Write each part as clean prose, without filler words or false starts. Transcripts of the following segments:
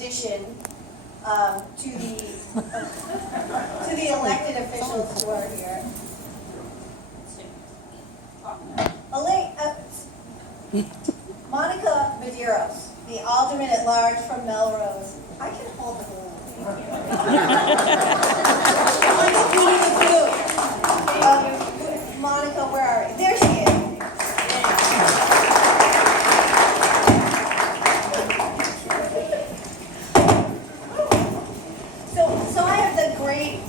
addition to the elected officials who are here. Monica Medeiros, the Alderman at Large from Melrose. I can hold the balloon. Monica, where are you? There she is. So I have the great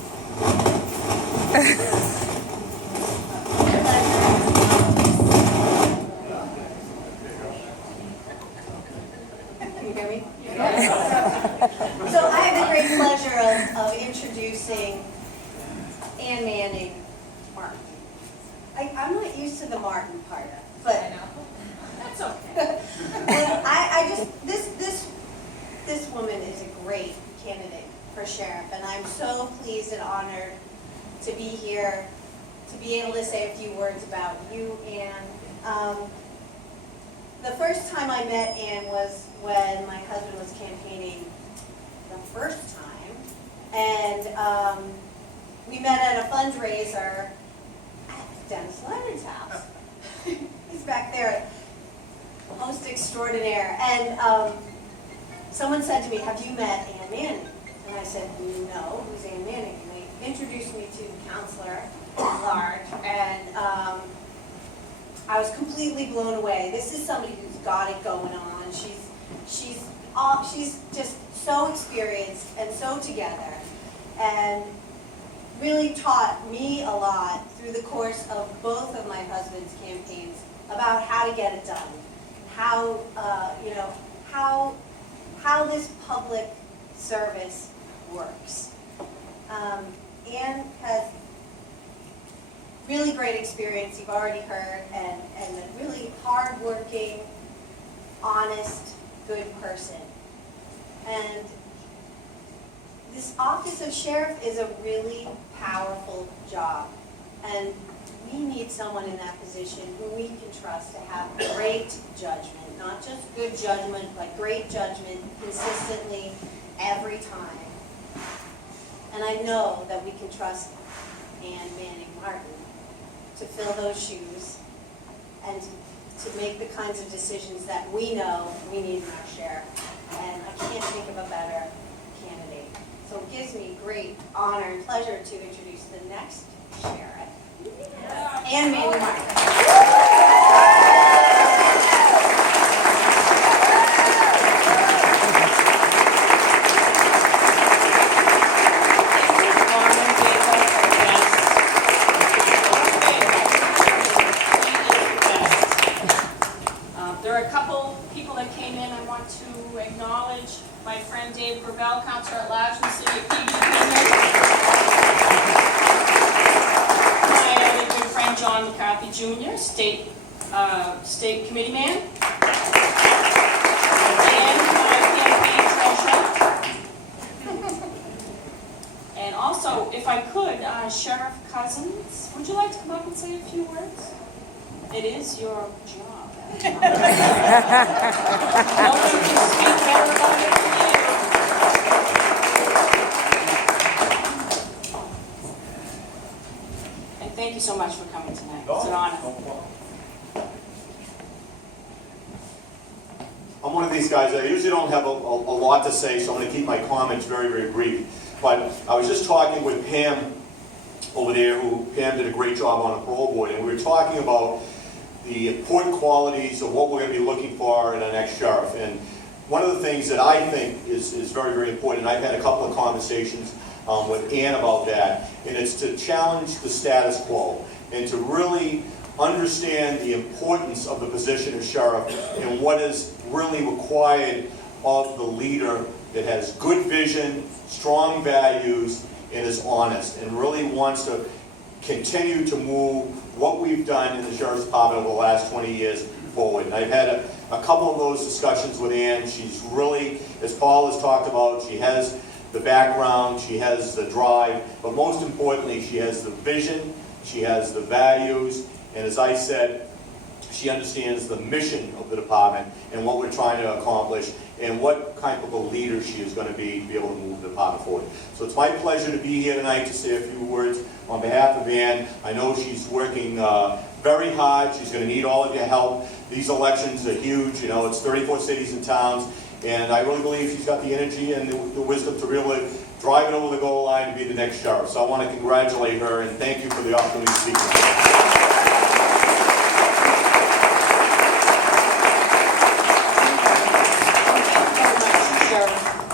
Can you hear me? So I have the great pleasure of introducing Ann Manning Martin. I'm not used to the Martin part, but I know. That's okay. and I just this woman is a great candidate for sheriff, and I'm so pleased and honored to be here to be able to say a few words about you, Ann. The first time I met Ann was when my husband was campaigning the first time, and we met at a fundraiser at Dennis Leonard's house. He's back there, most extraordinaire. And someone said to me, "Have you met Ann Manning?" And I said, "No, who's Ann Manning?" And they introduced me to the counselor at large, and I was completely blown away. This is somebody who's got it going on. She's just so experienced and so together, and really taught me a lot through the course of both of my husband's campaigns about how to get it done, how how this public service works. Ann has really great experience, you've already heard, and a really hardworking, honest, good person. And this office of sheriff is a really powerful job, and we need someone in that position who we can trust to have great judgment, not just good judgment, but great judgment consistently every time. And I know that we can trust Ann Manning Martin to fill those shoes and to make the kinds of decisions that we know we need in our sheriff. And I can't think of a better candidate. So it gives me great honor and pleasure to introduce the next sheriff, Ann Manning Martin. Acknowledge my friend Dave Gravel, Counselor at Large in the City of PG. My other good friend John McCarthy Jr., State Committee Man. And my campaign treasurer. And also, if I could, Sheriff Cousins, would you like to come up and say a few words? It is your job. No one can speak better about it than you. And thank you so much for coming tonight. It's an honor. I'm one of these guys, I usually don't have a lot to say, so I'm going to keep my comments very, very brief. But I was just talking with Pam over there, Pam did a great job on the parole board, and we were talking about the important qualities of what we're going to be looking for in our next sheriff. And one of the things that I think is very, very important, and I've had a couple of conversations with Ann about that, and it's to challenge the status quo and to really understand the importance of the position of sheriff and what is really required of the leader that has good vision, strong values, and is honest, and really wants to continue to move what we've done in the Sheriff's Department over the last 20 years forward. And I've had a couple of those discussions with Ann. She's really, as Paul has talked about, she has the background, she has the drive, but most importantly, she has the vision, she has the values, and as I said, she understands the mission of the department and what we're trying to accomplish and what kind of a leader she is going to be able to move the department forward. So it's my pleasure to be here tonight to say a few words on behalf of Ann. I know she's working very hard. She's going to need all of your help. These elections are huge. You know, it's 34 cities and towns, and I really believe she's got the energy and the wisdom to really drive it over the goal line and be the next sheriff. So I want to congratulate her and thank you for the opportunity to speak with her.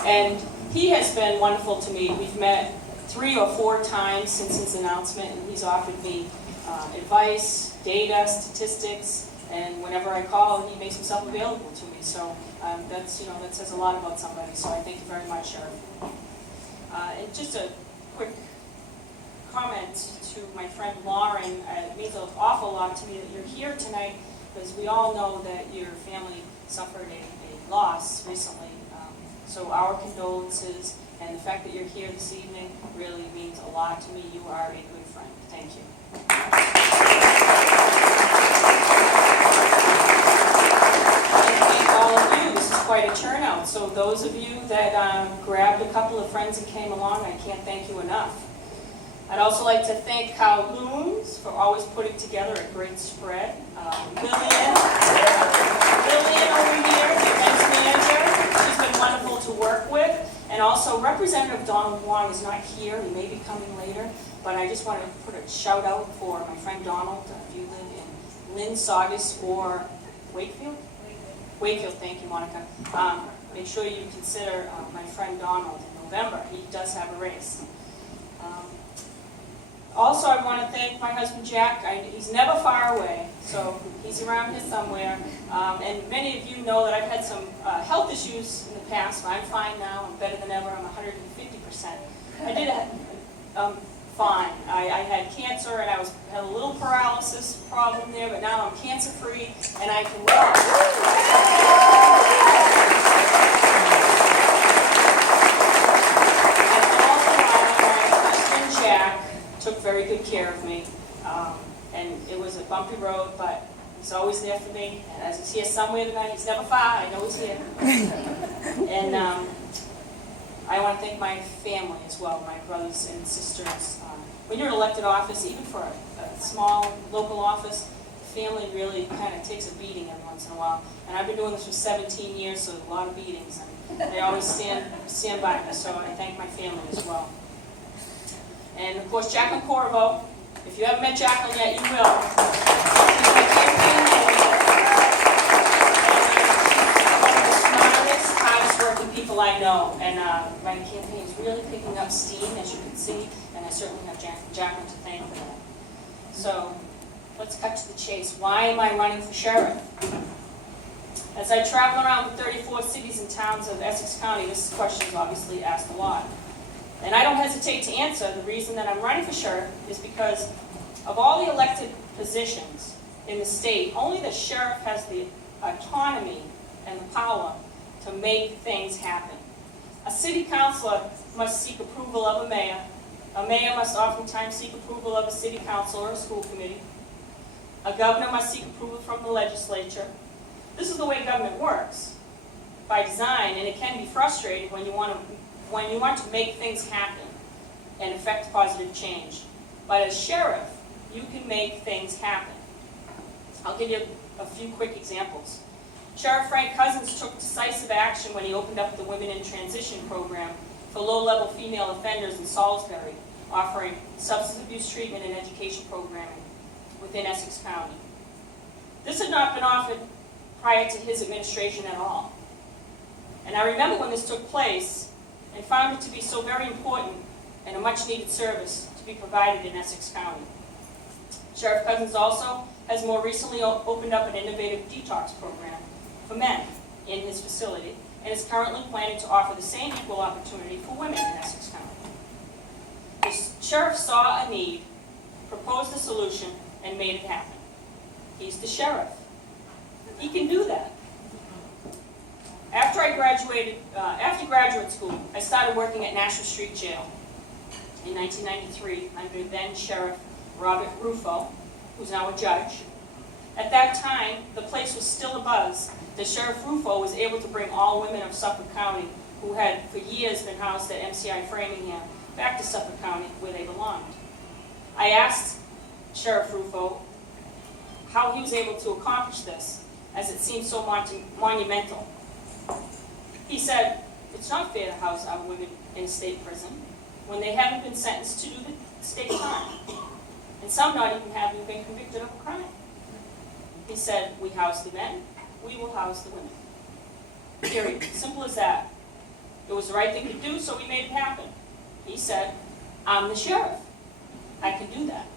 And he has been wonderful to me. We've met 3 or 4 times since his announcement, and he's offered me advice, data, statistics, and whenever I call, he makes himself available to me. So that's, that says a lot about somebody. So I thank you very much, Sherrif. And just a quick comment to my friend Lauren. It means an awful lot to me that you're here tonight, because we all know that your family suffered a loss recently. So our condolences, and the fact that you're here this evening really means a lot to me. You are a good friend. Thank you. And thank all of you. This is quite a turnout. So those of you that grabbed a couple of friends and came along, I can't thank you enough. I'd also like to thank Kowloon's for always putting together a great spread. Lillian over here, the events manager, she's been wonderful to work with. And also, Representative Donald Wong is not here. He may be coming later. But I just want to put a shout out for my friend Donald. If you live in Lynn, Saugus, or Wakefield? Wakefield, thank you, Monica. Make sure you consider my friend Donald in November. He does have a race. Also, I want to thank my husband Jack. He's never far away, so he's around here somewhere. And many of you know that I've had some health issues in the past, but I'm fine now. I'm better than ever. I'm 150%. I did fine. I had cancer, and I had a little paralysis problem there, but now I'm cancer-free, and I can walk. Took very good care of me, and it was a bumpy road, but he's always there for me. And as he's here somewhere tonight, he's never far. I know he's here. And I want to thank my family as well, my brothers and sisters. When you're in elected office, even for a small local office, the family really kind of takes a beating every once in a while. And I've been doing this for 17 years, so a lot of beatings. And they always stand by me, so I thank my family as well. And of course, Jacqueline Corvo. If you haven't met Jacqueline yet, you will. She's my campaign manager. She's one of the smartest, hardest working people I know. And my campaign is really picking up steam, as you can see. And I certainly have Jacqueline to thank for that. So let's cut to the chase. Why am I running for sheriff? As I travel around the 34 cities and towns of Essex County, this question is obviously asked a lot. And I don't hesitate to answer. The reason that I'm running for sheriff is because of all the elected positions in the state, only the sheriff has the autonomy and the power to make things happen. A city councilor must seek approval of a mayor. A mayor must oftentimes seek approval of a city council or a school committee. A governor must seek approval from the legislature. This is the way government works by design, and it can be frustrating when you want to make things happen and affect positive change. But as sheriff, you can make things happen. I'll give you a few quick examples. Sheriff Frank Cousins took decisive action when he opened up the Women in Transition program for low-level female offenders in Salisbury, offering substance abuse treatment and education programming within Essex County. This had not been offered prior to his administration at all. And I remember when this took place, and found it to be so very important and a much-needed service to be provided in Essex County. Sheriff Cousins also has more recently opened up an innovative detox program for men in his facility, and is currently planning to offer the same equal opportunity for women in Essex County. The sheriff saw a need, proposed a solution, and made it happen. He's the sheriff. He can do that. After graduate school, I started working at National Street Jail in 1993 under then Sheriff Robert Rufo, who's now a judge. At that time, the place was still abuzz that Sheriff Rufo was able to bring all women of Suffolk County who had for years been housed at MCI Framingham back to Suffolk County where they belonged. I asked Sheriff Rufo how he was able to accomplish this, as it seemed so monumental. He said, it's not fair to house our women in a state prison when they haven't been sentenced to do the state time, and some not even having been convicted of a crime. He said, we house the men, we will house the women. Period. Simple as that. It was the right thing to do, so we made it happen. He said, I'm the sheriff. I can do that.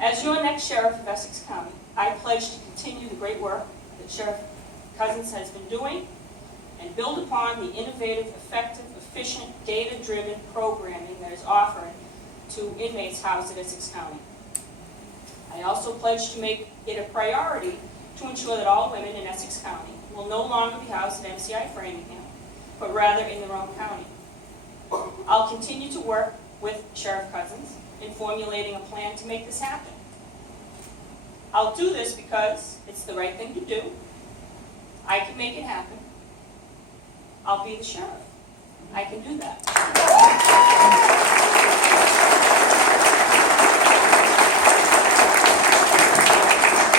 As your next sheriff of Essex County, I pledge to continue the great work that Sheriff Cousins has been doing and build upon the innovative, effective, efficient, data-driven programming that is offered to inmates housed at Essex County. I also pledge to make it a priority to ensure that all women in Essex County will no longer be housed at MCI Framingham, but rather in their own county. I'll continue to work with Sheriff Cousins in formulating a plan to make this happen. I'll do this because it's the right thing to do. I can make it happen. I'll be the sheriff. I can do that.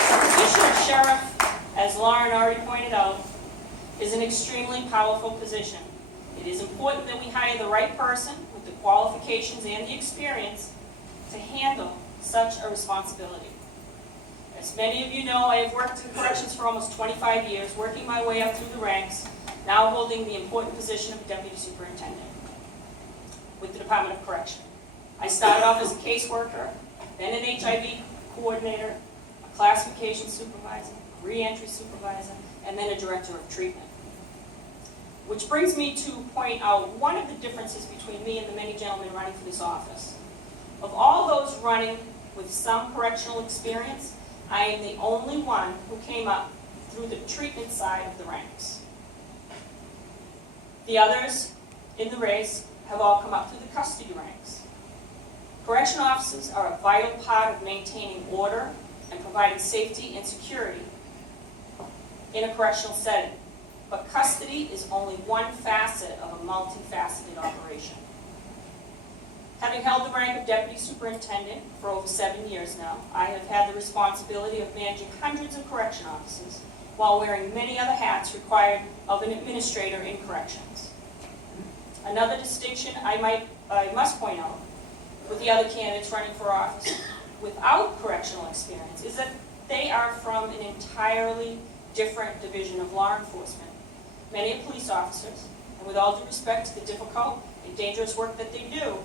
The position of sheriff, as Lauren already pointed out, is an extremely powerful position. It is important that we hire the right person with the qualifications and the experience to handle such a responsibility. As many of you know, I have worked in corrections for almost 25 years, working my way up through the ranks, now holding the important position of Deputy Superintendent with the Department of Correction. I started off as a caseworker, then an HIV coordinator, a classification supervisor, a re-entry supervisor, and then a director of treatment. Which brings me to point out one of the differences between me and the many gentlemen running for this office. Of all those running with some correctional experience, I am the only one who came up through the treatment side of the ranks. The others in the race have all come up through the custody ranks. Correction officers are a vital part of maintaining order and providing safety and security in a correctional setting. But custody is only one facet of a multifaceted operation. Having held the rank of Deputy Superintendent for over 7 years now, I have had the responsibility of managing hundreds of correction officers while wearing many other hats required of an administrator in corrections. Another distinction I must point out with the other candidates running for office without correctional experience is that they are from an entirely different division of law enforcement. Many are police officers, and with all due respect to the difficult and dangerous work that they do,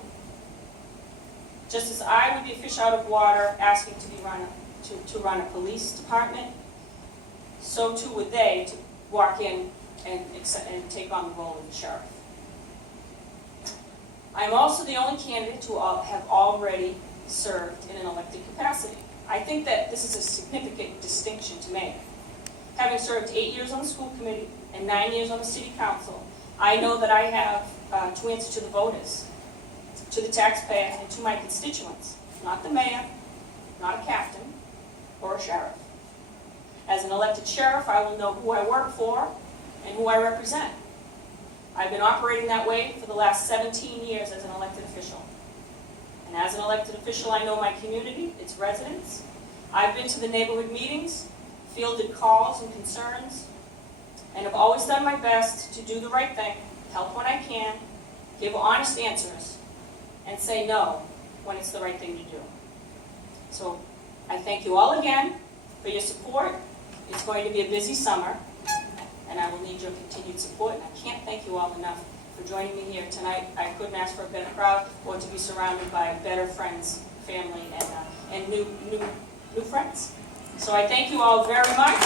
just as I would be a fish out of water asking to run a police department, so too would they to walk in and take on the role of the sheriff. I'm also the only candidate to have already served in an elected capacity. I think that this is a significant distinction to make. Having served 8 years on the school committee and 9 years on the city council, I know that I have to answer to the voters, to the taxpayer, and to my constituents, not the mayor, not a captain, or a sheriff. As an elected sheriff, I will know who I work for and who I represent. I've been operating that way for the last 17 years as an elected official. And as an elected official, I know my community, its residents. I've been to the neighborhood meetings, fielded calls and concerns, and have always done my best to do the right thing, help when I can, give honest answers, and say no when it's the right thing to do. So I thank you all again for your support. It's going to be a busy summer, and I will need your continued support. And I can't thank you all enough for joining me here tonight. I couldn't ask for a better crowd or to be surrounded by better friends, family, and new friends. So I thank you all very much.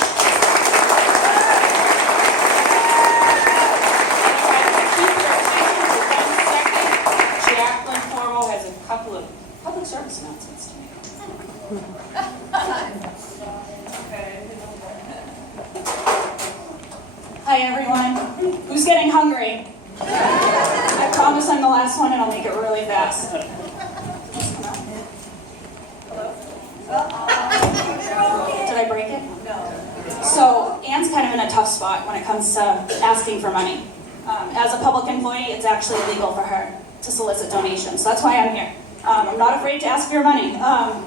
Jacqueline Corvo has a couple of public service announcements to make. Hi everyone. Who's getting hungry? I promise I'm the last one and I'll make it really fast. Hello? Did I break it? No. So Anne's kind of in a tough spot when it comes to asking for money. As a public employee, it's actually illegal for her to solicit donations. So that's why I'm here. I'm not afraid to ask for your money,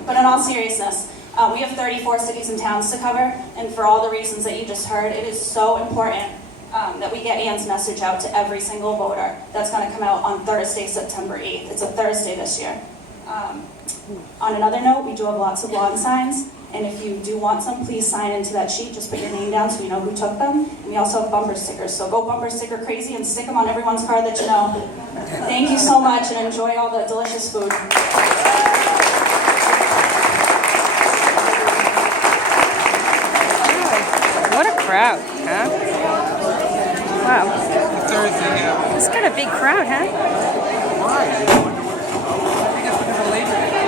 but in all seriousness, we have 34 cities and towns to cover, and for all the reasons that you just heard, it is so important that we get Anne's message out to every single voter. That's going to come out on Thursday, September 8th. It's a Thursday this year. On another note, we do have lots of lawn signs, and if you do want some, please sign into that sheet. Just put your name down so we know who took them. And we also have bumper stickers, so go bumper sticker crazy and stick them on everyone's car that you know. Thank you so much, and enjoy all the delicious food. What a crowd, huh? Wow. It's got a big crowd, huh? Why? I think it's because of Labor Day.